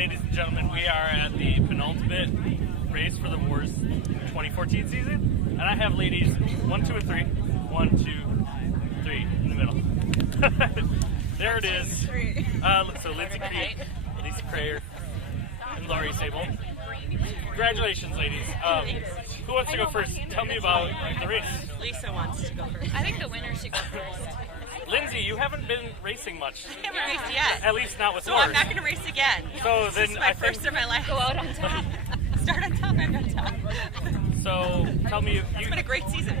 ladies and gentlemen, we are at the penultimate race for the WORS 2014 season, and I have ladies 1, 2, and 3. 1, 2, 3 in the middle. There it is. So Lindsey Kriete, Krayer, and Sable. Congratulations, ladies. Who wants to go first? Tell me about the race. Lisa wants to go first. I think the winner should go first. Lindsey, you haven't been racing much. I haven't raced yet. At least not with So WORS. I'm not going to race again. So this then is my first of my life. Go out on top. Start on top, end on top. So tell me, it's been a great season.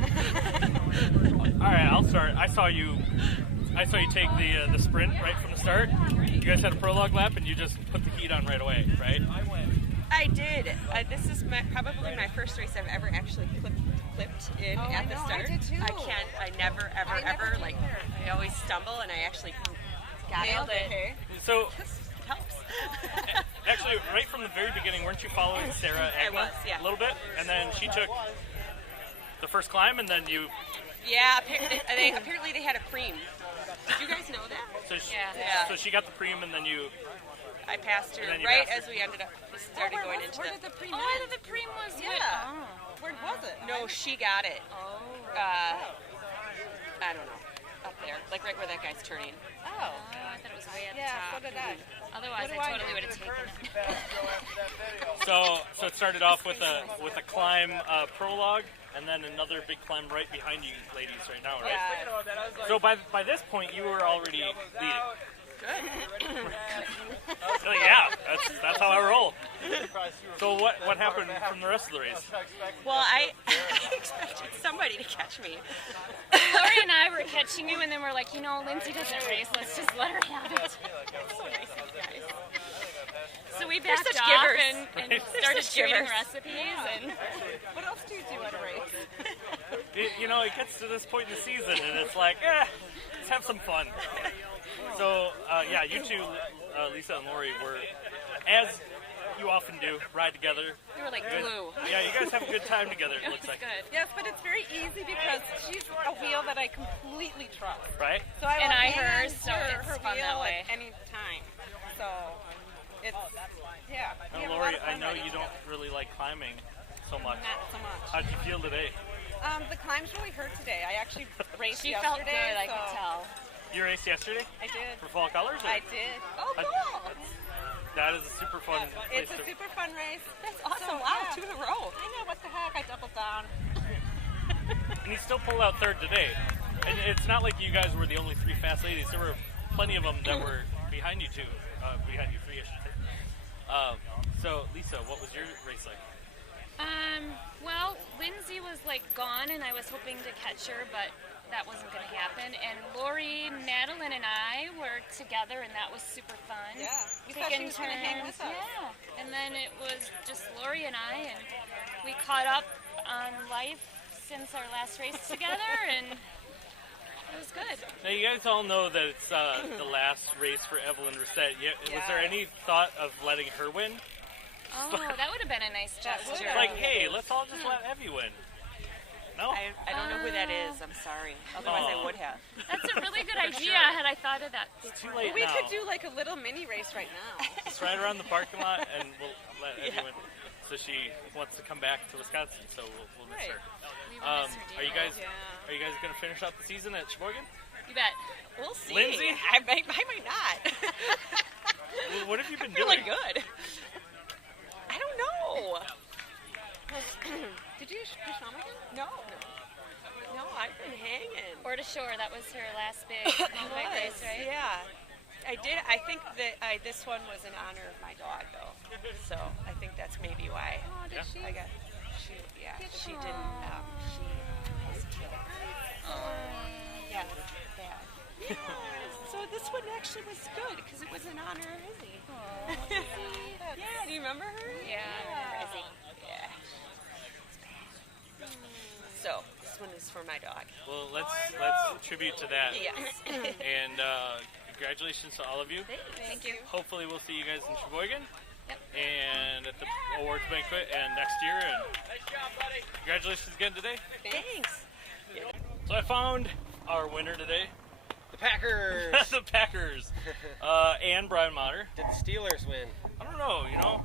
All right, I'll start. I saw you take the sprint right from the start. You guys had a prologue lap, and you just put the heat on right away, right? I did. This is probably my first race I've ever actually clipped in at the start. I did too. I never, ever, like, I always stumble, and I actually nailed it. So, it helps. Actually, right from the very beginning, weren't you following Sarah I was, yeah. a little bit? And then she took the first climb, and then you... Yeah, apparently they had a preem. Did you guys know that? So she, Yeah. So she got the preem, and then you... I passed her right as we started going into where did the preem? Oh, I thought the preem was Where was it? No, she got it. Oh. I don't know. Up there, like right where that guy's turning. Oh. I thought it was way at the top. Yeah, so did I. Otherwise, I totally would have taken it. So it started off with a climb prologue, and then another big climb right behind you, ladies, right now, right? Yeah. So by this point, you were already leading. Good. Yeah, that's how I roll. So what happened from the rest of the race? Well, I expected somebody to catch me. Lori and I were catching you, and then we're like, Lindsey doesn't race. Let's just let her have it. So nice of you guys. So we backed such off givers. and started such trading givers. recipes. And What else do you do at a race? It gets to this point in the season, and it's like, let's have some fun. So, you two, Lisa and Lori, were, as you often do, ride together. we were like glue. Yeah, you guys have a good time together, it looks like. Good. Yes, but it's very easy because she's a wheel that I completely trust. Right? So I And will I hang hers, on so to it's her fun wheel that way. at any time. So it's, yeah. we Now, have a lot Lori, of I fun know riding you don't together. really like climbing so much. Not so much. How'd you feel today? The climbs really hurt today. I actually raced She yesterday. felt good, I so could tell. You raced yesterday I did. for Fall Colors? I did. Oh, I- cool. That is a super fun place It's a to... super fun race. That's awesome. So, Wow, yeah. 2 in a row. I know, what the heck? I doubled down. And you still pulled out third today. And it's not like you guys were the only 3 fast ladies. There were plenty of them that were behind you two. Behind you 3, I should say. So, Lisa, what was your race like? Well, Lindsey was gone, and I was hoping to catch her, but that wasn't going to happen. And Lori, Madeline, and I were together, and that was super fun. Yeah. You thought she Taking was going to hang with us. Yeah. And then it was just Lori and I, and we caught up on life since our last race together, and it was good. Now, you guys all know that it's the last race for Evelyn Rissette. Was there any thought of letting her win? Oh, that would have been a nice gesture. Like, hey, let's all just let Evie win. No? I don't know who that is. I'm sorry. Otherwise, I would have. That's a really good idea. Had I thought of that It's too before. late We now. could do like a little mini race right now. Let's ride around the parking lot, and we'll let Evie win. So she wants to come back to Wisconsin, so we'll miss Right. her. We will miss her Are you dearly. guys Are you guys going to finish out the season at Sheboygan? You bet. We'll see. Lindsey? I might not. What have you been Really doing? good. I don't know. Did you do Shawmigan? No, I've been hanging. Or to Shore, that was her last big race, right? Yeah. I did. I think that this one was in honor of my dog, though. So I think that's maybe why. Oh, did she? I got. She didn't. She was killed. Yeah, it was bad. Yeah. So this one actually was good because it was in honor of Izzy. Yeah. Do you remember her? Yeah, I remember Izzy. Yeah. So this one is for my dog. Well, let's tribute to that. Yes. And congratulations to all of you. Thank you. Hopefully we'll see you guys in Sheboygan. Yep. And at the awards banquet and next year. And congratulations again today. Thanks. So I found our winner today. The Packers. The Packers. And Brian Motter. Did the Steelers win? I don't know, you know.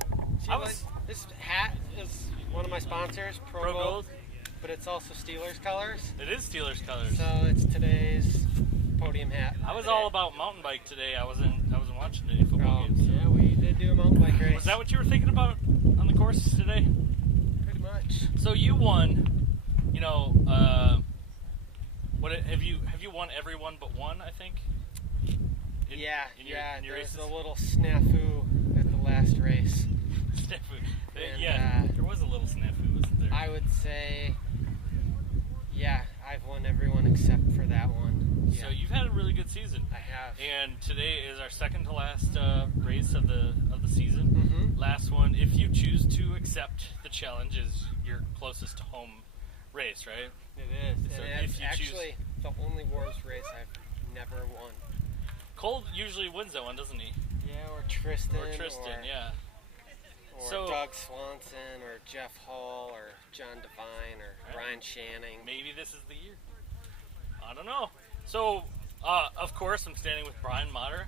This hat is one of my sponsors, Pro Gold, but it's also Steelers colors. It is Steelers colors. So it's today's podium hat. I was all about mountain bike today. I wasn't watching any football games. Yeah, we did do a mountain bike race. Was that what you were thinking about on the course today? Pretty much. So you won, you know, have you won every one but one, I think? In your there races? was a little snafu at the last race. Snafu. And, there was a little snafu, wasn't there? I would say, I've won everyone except for that one. So you've had a really good season. I have. And today is our second to last race of the season. Mm-hmm. Last one, if you choose to accept the challenge, is your closest to home race, right? It is. So And if it's you actually the only WORS race I've never won. Cole usually wins that one, doesn't he? Yeah, or Tristan. Yeah. Or So- Doug Swanson, or Jeff Hall, or John Devine, or Ryan Shanning. Maybe this is the year. I don't know. So, of course, I'm standing with Brian Motter,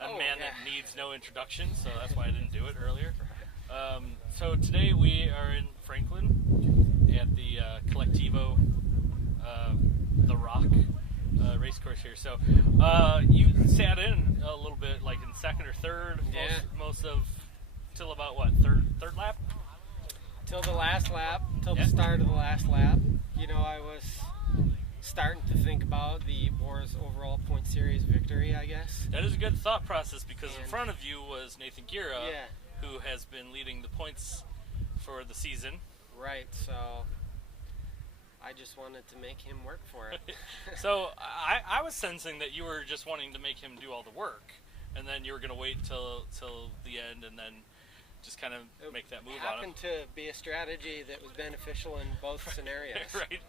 a man that needs no introduction, so that's why I didn't do it earlier. So today we are in Franklin at the Colectivo, the Rock race course here. So you sat in a little bit, like in second or third, most of, till about what, third lap? Till the last lap, till the start of the last lap. You know, I was starting to think about the WORS overall point series victory, I guess. That is a good thought process, because in front of you was Nathan Guerra, Yeah. who has been leading the points for the season. Right, so I just wanted to make him work for it. So I was sensing that you were just wanting to make him do all the work, and then you were going to wait till the end and then just kind of make that move on him. It happened to be a strategy that was beneficial in both scenarios. Right.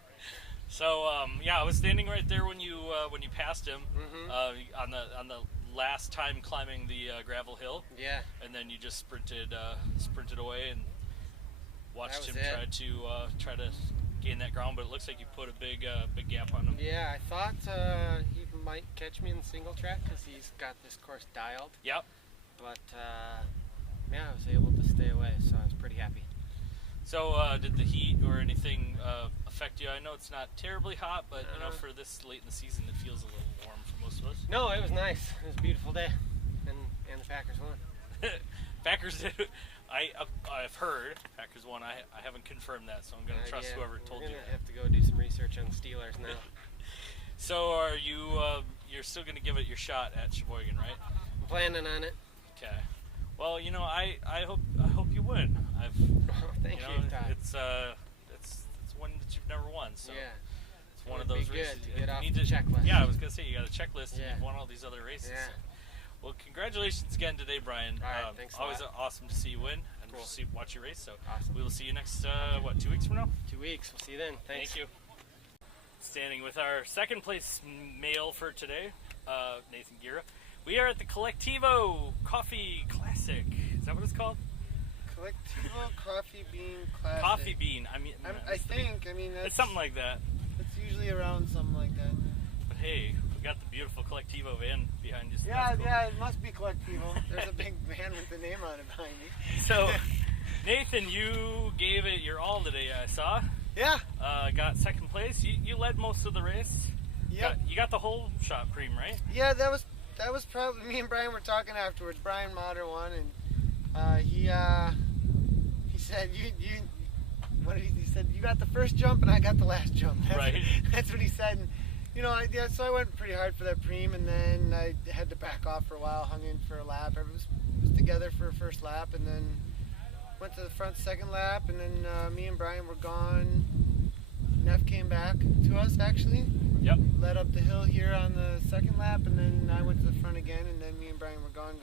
So I was standing right there when you passed him on the last time climbing the gravel hill. Yeah. And then you just sprinted away and watched him try to gain that ground. But it looks like you put a big gap on him. Yeah, I thought he might catch me in the single track because he's got this course dialed. Yep. But I was able to stay away, so I was pretty happy. So did the heat or anything affect you? I know it's not terribly hot, but you know, for this late in the season, it feels a little warm for most of us. No, it was nice. It was a beautiful day, and the Packers won. Packers did. I've heard Packers won. I haven't confirmed that, so I'm going to trust whoever told you. We're going to have to go do some research on the Steelers now. So are you? You're still going to give it your shot at Sheboygan, right? I'm planning on it. Okay. Well, you know, I hope you win. Thank you, Todd. It's one that you've never won, so it's one of those It'd be races. good to get off you the checklist. Yeah, I was gonna say you got a checklist and you've won all these other races. Yeah. So. Well, congratulations again today, Brian. All right, thanks a always lot. awesome to see you win and watch you race. So awesome. we will see you next 2 weeks from now. 2 weeks. We'll see you then. Thanks. Thank you. Standing with our second place male for today, Nathan Guerra. We are at the Colectivo Coffee Classic. Is that what it's called? Colectivo Coffee Bean Classic. Coffee Bean. I mean, it's something like that. It's usually around something like that. But hey, we got the beautiful Colectivo van behind you. So Yeah, that's cool. yeah, it must be Colectivo. There's a big van with the name on it behind me. So, Nathan, you gave it your all today, I saw. Yeah. Got second place. You led most of the race. Yep. You got the whole shot cream, right? Yeah, that was probably, me and Brian were talking afterwards. Brian Motter won, and he said what did he said? You got the first jump and I got the last jump. That's what he said. And, you know, so I went pretty hard for that preem, and then I had to back off for a while, hung in for a lap. Everyone was together for a first lap, and then went to the front second lap, and then me and Brian were gone. Neff came back to us, actually. Yep. Led up the hill here on the second lap, and then I went to the front again, and then me and Brian were gone.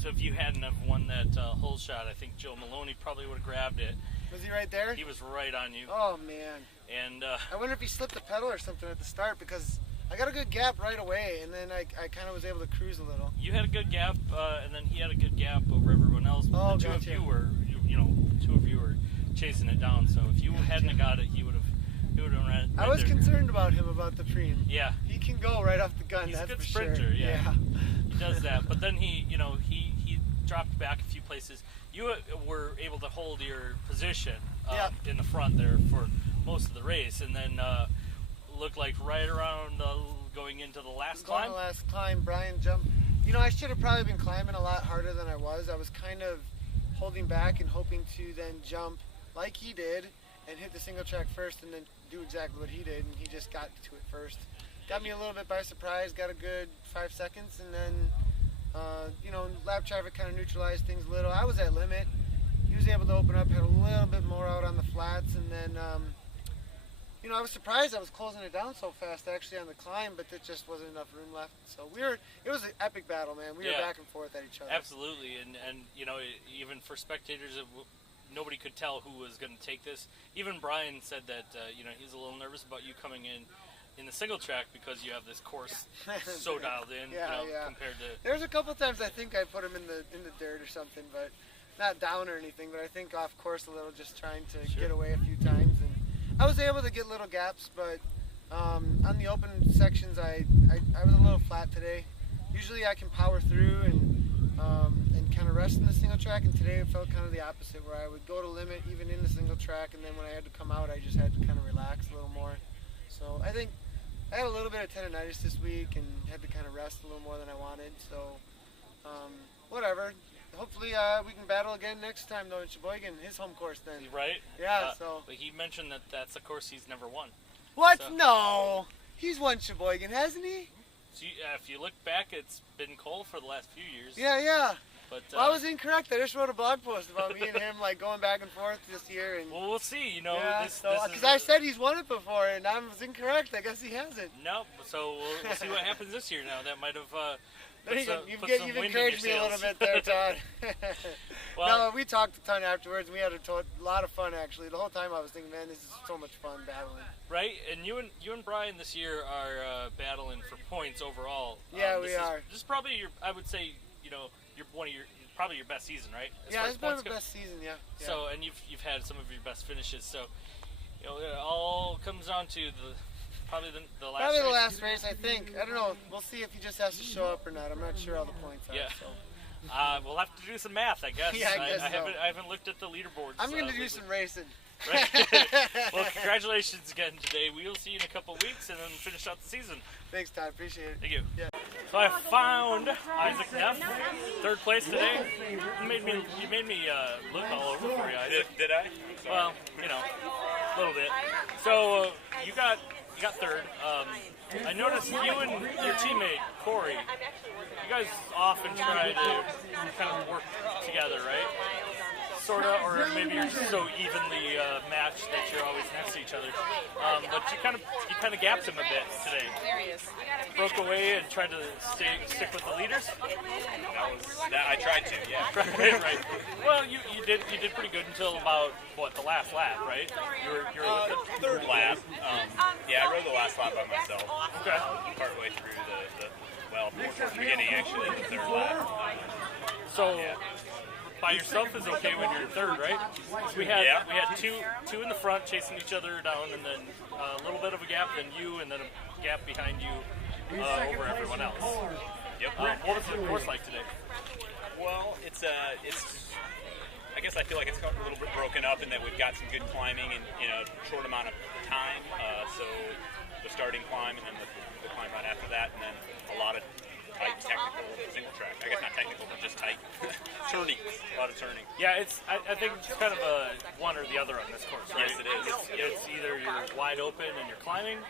So if you hadn't have won that whole shot, I think Joe Maloney probably would have grabbed it. Was he right there? He was right on you. Oh, man. And I wonder if he slipped the pedal or something at the start, because I got a good gap right away, and then I kind of was able to cruise a little. You had a good gap, and then he had a good gap over everyone else. But the two of you were chasing it down. So if you hadn't have got it, he would have He would have ran. I was concerned about him about the preen. Yeah. He can go right off the gun. He's that's a good for sprinter. Sure. Yeah. He does that, but then he dropped back a few places. You were able to hold your position in the front there for most of the race, and then looked like right around going into the last climb. The last climb, Brian jumped. I should have probably been climbing a lot harder than I was. I was kind of holding back and hoping to then jump like he did and hit the single track first and then do exactly what he did, and he just got to it first. Got me a little bit by surprise, got a good 5 seconds, and then lap traffic kind of neutralized things a little. I was at limit. He was able to open up, had a little bit more out on the flats, and then I was surprised I was closing it down so fast actually on the climb, but there just wasn't enough room left. So it was an epic battle, man. We were back and forth at each other. Absolutely, and even for spectators, nobody could tell who was going to take this. Even Brian said that he's a little nervous about you coming in the single track because you have this course so dialed in compared to. There's a couple times I think I put him in the dirt or something, but not down or anything. But I think off course a little, just trying to get away a few times, and I was able to get little gaps. But on the open sections, I was a little flat today. Usually I can power through and kind of rest in the single track, and today it felt kind of the opposite, where I would go to limit even in the single track, and then when I had to come out, I just had to kind of relax a little more. So I think I had a little bit of tendonitis this week and had to kind of rest a little more than I wanted. So whatever. Hopefully we can battle again next time though in Sheboygan, his home course then. Right? Yeah. So. But he mentioned that that's a course he's never won. What? So. No. He's won Sheboygan, hasn't he? So if you look back, it's been Cole for the last few years. Yeah. But I was incorrect. I just wrote a blog post about me and him going back and forth this year. And well, we'll see. Because I said he's won it before, and I was incorrect. I guess he hasn't. Nope. So we'll see what happens this year. Now that might have. You've encouraged me a little bit there, Todd. Well, no, we talked a ton afterwards. And we had a lot of fun actually. The whole time I was thinking, man, this is so much fun battling. Right, and you and Brian this year are battling for points overall. Yeah, we are. This is probably I would say, probably your best season, right? It's been the best season, yeah. So, and you've had some of your best finishes. So, it all comes down to probably the last. Probably the last race, I think. I don't know. We'll see if he just has to show up or not. I'm not sure how the points are. Yeah. So. We'll have to do some math, I guess. Yeah, I guess I haven't looked at the leaderboards. I'm going to do some racing. Right. Well, congratulations again today. We'll see you in a couple weeks and then finish out the season. Thanks, Todd. Appreciate it. Thank you. Yeah. So I found Isaac Neff, third place today. You made me look all over for you, Isaac. Did I? Well, a little bit. So you got third. I noticed you and your teammate Corey, you guys often try to kind of work together, right? Sort of, or maybe you're just so evenly matched that you're always next to each other. But you kind of gapped him a bit today. Broke away and tried to stick with the leaders. I tried to, yeah. Right. Well, you did pretty good until about the last lap, right? You were the third lap. I rode the last lap by myself. Okay. Partway through the beginning actually of the third lap. So. Yeah. By yourself is okay when you're in third, right? We had two in the front chasing each other down, and then a little bit of a gap, then you, and then a gap behind you over everyone else. Yep. What was the course like today? Well, it's I guess I feel like it's a little bit broken up, in that we've got some good climbing in a short amount of time. So the starting climb, and then the climb right after that, and then a lot of tight technical single track. I guess not technical, but just tight turning. A lot of turning. Yeah, I think it's kind of a one or the other on this course, right? Yes, it is. It's either you're wide open and you're climbing,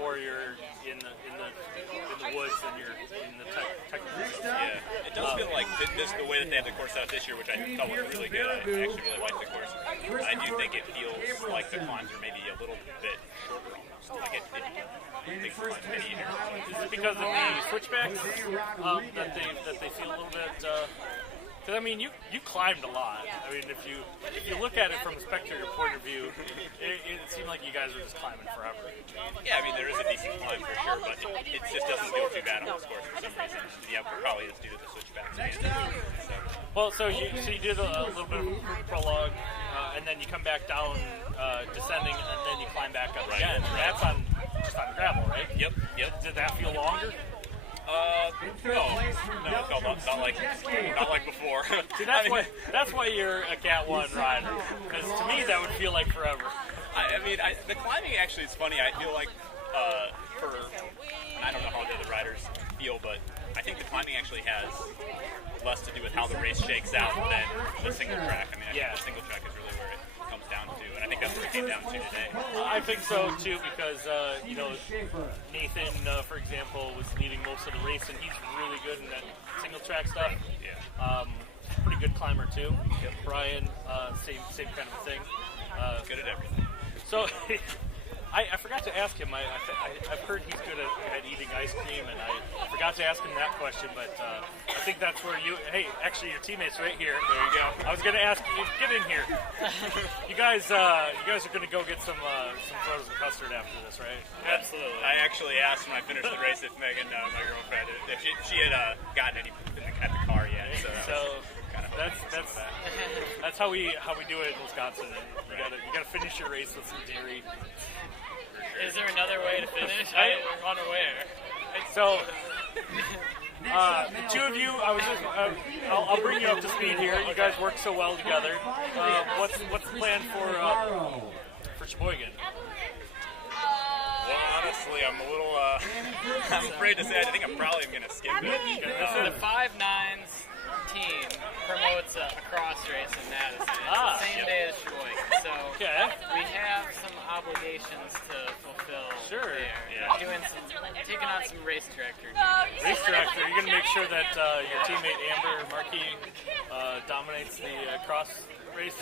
or you're in the woods and you're in the technical. Yeah, it does feel like the way that they have the course out this year, which I thought was really good. I actually really like the course. I do think it feels like the climbs are maybe a little bit shorter almost. Like it makes the climbs a bit easier. Is it because of the switchbacks that they feel a little bit? Because I mean, you climbed a lot. I mean, if you look at it from a spectator point of view, it seemed like you guys were just climbing forever. Yeah, I mean, there is a decent climb for sure, but it just doesn't feel too bad on this course for some reason. Yeah, probably it's due to the switchbacks. Well, so you did a little bit of a prologue and then you come back down, descending, and then you climb back up again. That's just on gravel, right? Yep. Did that feel longer? No, it felt not like before. See, that's why you're a Cat 1 rider, because to me that would feel like forever. The climbing actually is funny. I feel like I don't know how the other riders feel, but I think the climbing actually has less to do with how the race shakes out than the single track. I think the single track is really where it comes down to, and I think that's what it came down to today. I think so too, because Nathan, for example, was leading most of the race, and he's really good in that single track stuff. Yeah. Pretty good climber too. Brian, same kind of thing. Good at everything. So. I forgot to ask him. I've heard he's good at eating ice cream, and I forgot to ask him that question. But I think that's where hey, actually, your teammate's right here. There you go. I was going to ask you, get in here. You guys are going to go get some frozen custard after this, right? Absolutely. I actually asked when I finished the race if Megan, my girlfriend, if she had gotten any at the car yet. So that's how we do it in Wisconsin. You gotta finish your race with some dairy. Is there another way to finish? I'm unaware. So, the two of you, I'll bring you up to speed here. You guys work so well together. What's the plan for Sheboygan? Well, honestly, I'm a little. I'm afraid to say. I think I'm probably going to skip it. The 5'9" team promotes a cross race in Madison. It's the same day as Sheboygan, so we have some obligations to fulfill there. Yeah. Taking on some race director duties. Race director, you're going to make sure that your teammate Amber Markey dominates the cross race?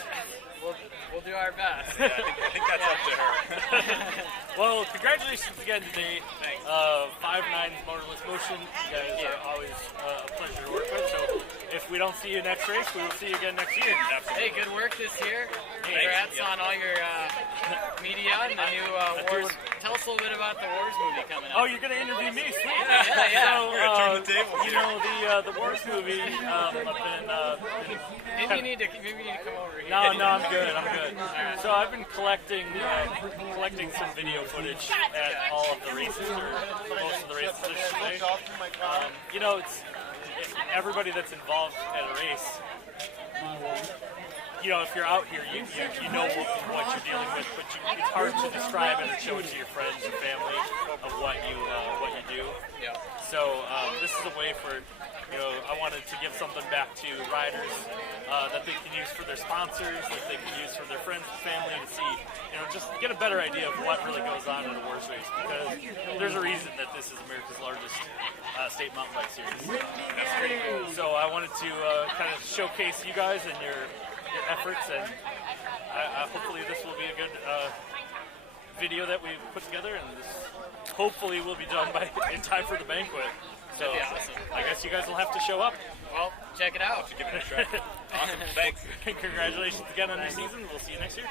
We'll do our best. Yeah, I think that's up to her. Well, congratulations again today. 5'9" Motorless Motion. You guys are always a pleasure to work with. So if we don't see you next race, we will see you again next year. Hey, good work this year. Congrats on all your media and the new WORS. Tell us a little bit about the WORS movie coming up. Oh, you're going to interview me? Sweet. Yeah. We're going to turn the table. The WORS movie, Maybe you need to come over here. No, I'm good. So I've been collecting some video footage at all of the races, or most of the races I should say. It's everybody that's involved at a race. If you're out here, you know what you're dealing with, but it's hard to describe it and show it to your friends or family of what you do. Yeah. So this is a way for, I wanted to give something back to riders that they can use for their sponsors, that they can use for their friends and family to see, just get a better idea of what really goes on in a WORS race, because there's a reason that this is America's largest state mountain bike series. So I wanted to kind of showcase you guys and your efforts, and hopefully this will be a good video that we put together, and this hopefully will be done in time for the banquet. So awesome. I guess you guys will have to show up. Well, check it out. Give it a try. Awesome. Thanks. Congratulations again on your season. We'll see you next year.